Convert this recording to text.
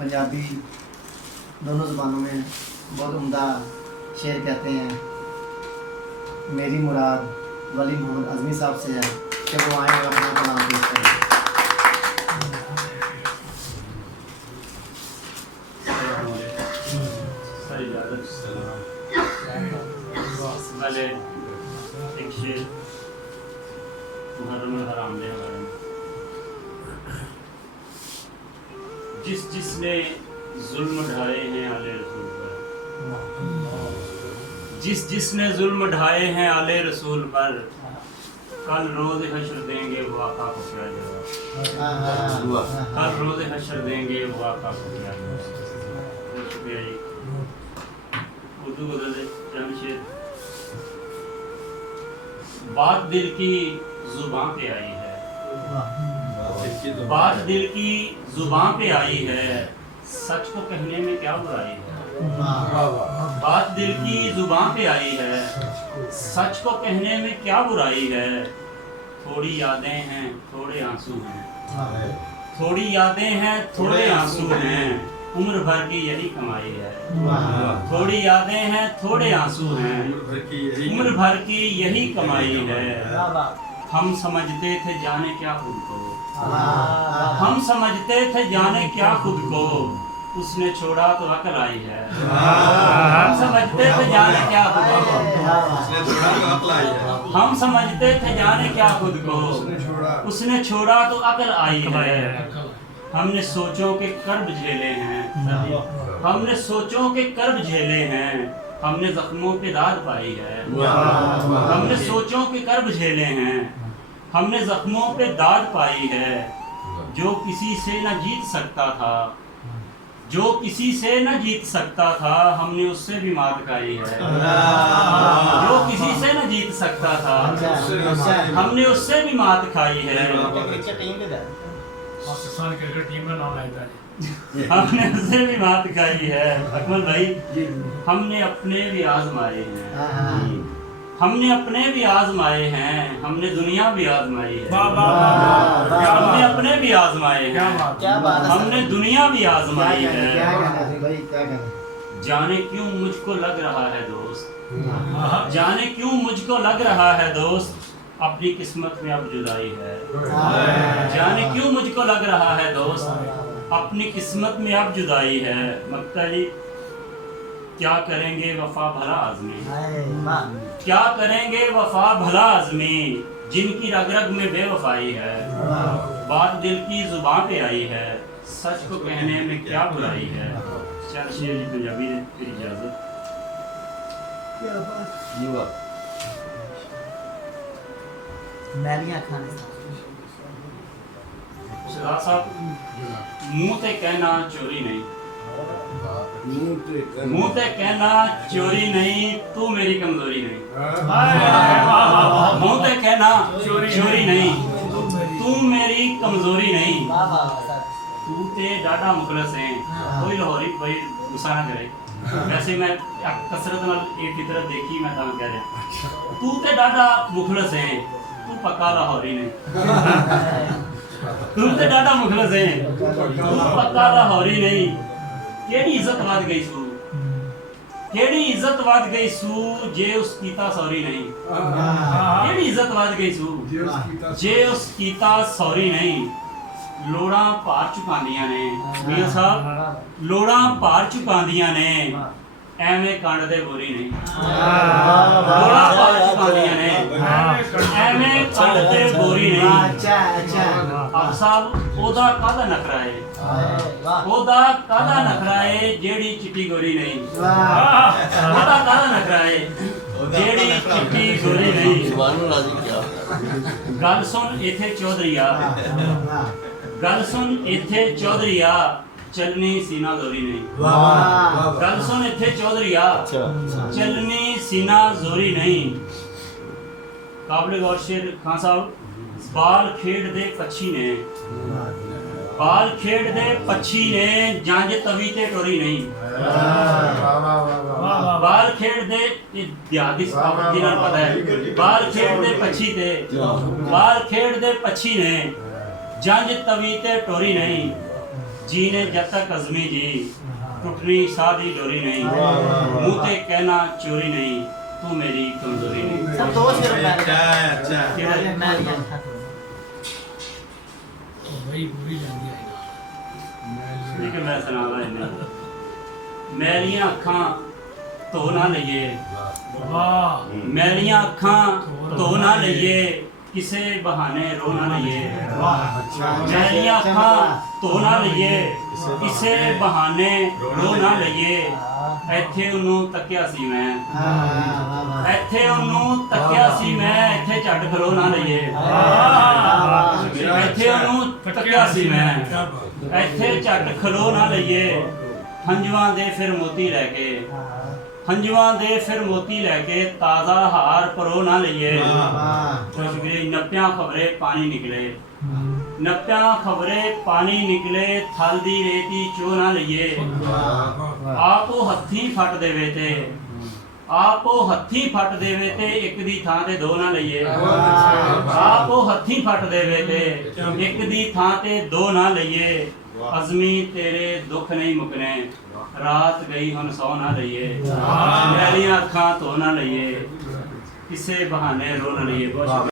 पंजाबी दोनों ज़ुबानों में बहुत उम्दा शेर कहते हैं। मेरी मुराद वली मोहम्मद अज़मी साहब से है कि वो आए और अपना कलाम पेश करें। पहले एक शेर मुहर्रम हराम ने जिसने जुल्म ढाए हैं आले रसूल पर, जिसने जुल्म ढाए हैं आले रसूल पर, कल रोज़ हश्र देंगे वो आका को क्या जवाब, कल रोज़ हश्र देंगे वो आका को क्या जवाब। शुक्रिया जी। उर्दू बदल जमशेद। बात दिल की जुबां पे आई है, बात दिल की जुबां पे आई है, सच को कहने में क्या बुराई है। बात दिल की जुबां पे आई है, सच को कहने में क्या बुराई है। थोड़ी यादें हैं थोड़े आंसू हैं, थोड़ी यादें हैं थोड़े आंसू हैं, उम्र भर की यही कमाई है। थोड़ी यादें हैं थोड़े आंसू हैं, उम्र भर की यही कमाई है। हम समझते थे जाने क्या खुद को, हम समझते थे जाने क्या खुद को, उसने छोड़ा तो अकल आई है। हम समझते थे जाने क्या खुद को, हम समझते थे जाने क्या खुद को, उसने छोड़ा तो अकल आई है। हमने सोचों के कर्ब झेले हैं, हमने सोचों के कर्ब झेले हैं, हमने जख्मों पे दाद पाई है। हमने सोचों के कर्ब झेले हैं, हमने जख्मों पे दाद पाई है। जो किसी से न जीत सकता था, जो किसी से न जीत सकता था, हमने उससे भी मात खाई है। जो किसी से न जीत सकता था, हमने उससे भी मात खाई है। पाकिस्तान क्रिकेट टीम में नाम आया है। हमने उससे भी मात खाई है। अकमल भाई, हमने अपने भी आजमाए हैं, हमने अपने भी आजमाए हैं, हमने दुनिया भी आजमाई है। हमने अपने भी आजमाए हैं, हमने दुनिया भी आजमाई है। जाने क्यों मुझको लग रहा है दोस्त, जाने क्यों मुझको लग रहा है दोस्त, अपनी किस्मत में अब जुदाई है। जाने क्यों मुझको लग रहा है दोस्त, अपनी किस्मत में अब जुदाई है। मक्ता जी, क्या करेंगे वफा भला आज़मी, क्या करेंगे वफा भला आज़मी, जिनकी रग रग में बेवफाई है। बात दिल की जुबां पे आई है, सच को कहने में क्या बुराई है। चल शेर पंजाबी ने फिर इजाजत। मैलियां खाने सरदार साहब, मुंह ते कहना चोरी नहीं, मुंह ते कहना चोरी नहीं, तू मेरी कमजोरी नहीं। मुंह ते कहना चोरी नहीं, तू मेरी कमजोरी नहीं। तू ते डाडा मुखलस है, कोई लाहौरी भाई गुस्सा ना करे। वैसे मैं कसरत नाल एक फितरत देखी, मैं तां कह रहा तू ते डाडा मुखलस है, तू पक्का लाहौरी नहीं। तू ते डाडा मुखलस है, तू पक्का लाहौरी नहीं। केड़ी इज्जत वध गई सू, केड़ी इज्जत वध गई सू, जे उस कीता सॉरी नहीं। केड़ी इज्जत वध गई सू, जे उस कीता सॉरी नहीं। लोड़ा भार चुकांदियां ने मियां साहब, लोड़ा भार चुकांदियां ने, ਐਵੇਂ ਕੰਡ ਦੇ ਬੋਰੀ ਨਹੀਂ। ਲੋੜਾ ਭਾਰ ਚੁਕਾਂਦੀਆਂ ਨੇ, ਐਵੇਂ ਕੰਡ ਦੇ ਬੋਰੀ ਨਹੀਂ। ਆਪ ਸਾਹਿਬ, ਉਹਦਾ ਕਾਹਦਾ ਨਖਰਾ ਏ, ਉਹਦਾ ਕਾਹਦਾ ਨਖਰਾ ਏ, ਜਿਹੜੀ ਚਿੱਟੀ ਗੋਰੀ ਨਹੀਂ। ਉਹਦਾ ਕਾਹਦਾ ਨਖਰਾ ਏ, ਜਿਹੜੀ ਚਿੱਟੀ ਗੋਰੀ ਨਹੀਂ। ਗੱਲ ਸੁਣ ਇੱਥੇ ਚੌਧਰੀਆ, ਗੱਲ ਸੁਣ ਇੱਥੇ ਚੌਧਰੀਆ, चलनी सीना जोरी नहीं। गल सुन इत्थे चौधरीआ, चलनी सीना जोरी नहीं। काबिल गौर शेर खान साहब, बाल खेड दे पक्षी ने, बाल खेड दे पक्षी ने, जांज तवी ते टोरी नहीं। बाल खेड दे दिहाती सकाफत जिन्हां नूं पता है, बाल खेड दे पक्षी ते, बाल खेड दे पक्षी ने, जंज तवी ते टोरी नहीं। जी ने जब तक अजमी जी टूटनी सादी डोरी नहीं मुंह ते कहना चोरी नहीं तू मेरी कमजोरी नहीं सब दो शेर अच्छा मैं लिया तो वही पूरी जाती है ठीक है मैं सुनावा इन्हें मेरियां अखां धो ना लईए वाह मेरियां अखां धो ना लईए किसे बहाने रो ना लईए मेरियां अखां धो ना लईए किसे बहाने रो ना लईए ਇੱਥੇ ਉਹਨੂੰ ਤੱਕਿਆ ਸੀ ਮੈਂ ਇੱਥੇ ਉਹਨੂੰ ਤੱਕਿਆ ਸੀ ਮੈਂ ਇੱਥੇ ਝੱਟ ਖਲੋ ਨਾ ਲਈਏ ਇੱਥੇ ਉਹਨੂੰ ਤੱਕਿਆ ਸੀ ਮੈਂ ਇੱਥੇ ਝੱਟ ਖਲੋ ਨਾ ਲਈਏ ਹੰਝੂਆਂ ਦੇ ਫਿਰ ਮੋਤੀ ਲੈ ਕੇ ਹੰਝੂਆਂ ਦੇ ਫਿਰ ਮੋਤੀ ਲੈ ਕੇ ਤਾਜ਼ਾ ਹਾਰ ਪਰੋ ਨਾ ਲਈਏ ਕੁਛ ਵੀ ਨੱਪਿਆਂ ਖਬਰੇ ਪਾਣੀ ਨਿਕਲੇ ਨੱਪਿਆਂ ਖਬਰੇ ਪਾਣੀ ਨਿਕਲੇ ਥਲ ਦੀ ਰੇਤੀ ਚੋ ਨਾ ਲਈਏ ਆਪੋ ਹੱਥੀਂ ਫੱਟ ਦੇਵੇ ਤੇ ਆਪੋ ਹੱਥੀਂ ਫੱਟ ਦੇਵੇ ਤੇ ਇੱਕ ਦੀ ਥਾਂ ਤੇ ਦੋ ਨਾ ਲਈਏ ਆਪੋ ਹੱਥੀਂ ਫੱਟ ਦੇਵੇ ਤੇ ਇੱਕ ਦੀ ਥਾਂ ਤੇ ਦੋ ਨਾ ਲਈਏ ਅਜ਼ਮੀ ਤੇਰੇ ਦੁੱਖ ਨਹੀਂ ਮੁਕਨੇ ਰਾਤ ਗਈ ਹੁਣ ਸੌ ਨਾ ਲਈਏ ਮੇਰੀਆਂ ਅੱਖਾਂ ਧੋ ਨਾ ਲਈਏ ਕਿਸੇ ਬਹਾਨੇ ਰੋ ਨਾ ਲਈਏ ਬਹੁਤ